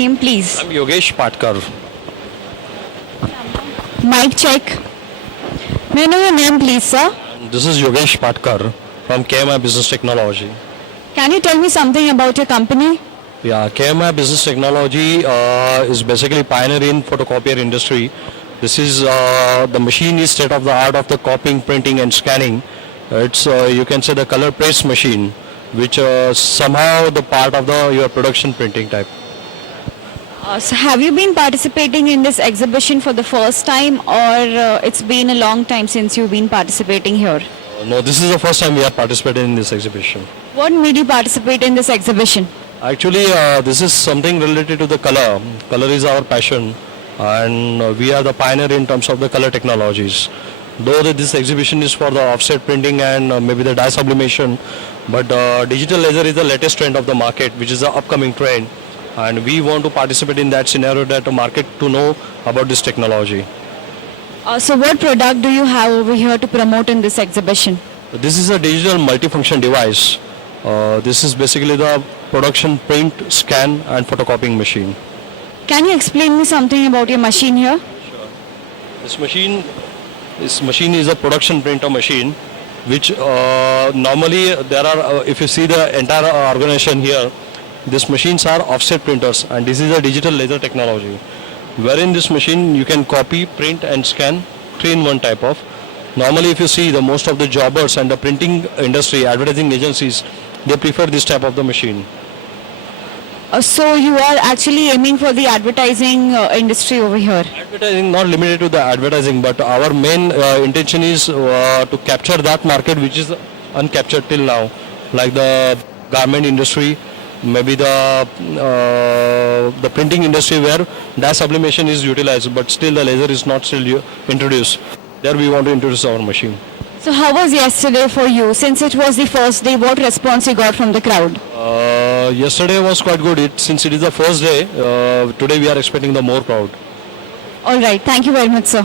name, please? I'm Yogesh Patkar. Mic check. May I know your name, please, sir? This is Yogesh Patkar from KMI Business Technology. Can you tell me something about your company? Yeah, KMI Business Technology is basically pioneer in photocopier industry. This is the machine is state of the art of the copying, printing and scanning. It's you can say the color press machine, which somehow the part of the your production printing type. So have you been participating in this exhibition for the first time, or it's been a long time since you've been participating here? No, this is the first time we are participating in this exhibition. What made you participate in this exhibition? Actually, this is something related to the color. Color is our passion, and we are the pioneer in terms of the color technologies. Though this exhibition is for the offset printing and maybe the dye sublimation, but digital laser is the latest trend of the market, which is the upcoming trend, and we want to participate in that scenario that the market to know about this technology. So what product do you have over here to promote in this exhibition? This is a digital multifunction device. This is basically the production print, scan and photocopying machine. Can you explain me something about your machine here? This machine is a production printer machine, which normally there are, if you see the entire organization here, these machines are offset printers, and this is a digital laser technology, wherein this machine you can copy, print and scan 3-in-1 type of. Normally if you see the most of the jobbers and the printing industry, advertising agencies, they prefer this type of the machine. So you are actually aiming for the advertising industry over here. Advertising not limited to the advertising, but our main intention is to capture that market which is uncaptured till now, like the garment industry, maybe the printing industry where dye sublimation is utilized, but still the laser is not still introduced. There we want to introduce our machine. So how was yesterday for you? Since it was the first day, what response you got from the crowd? Yesterday was quite good. Since it is the first day, today we are expecting the more crowd. All right. Thank you very much, sir.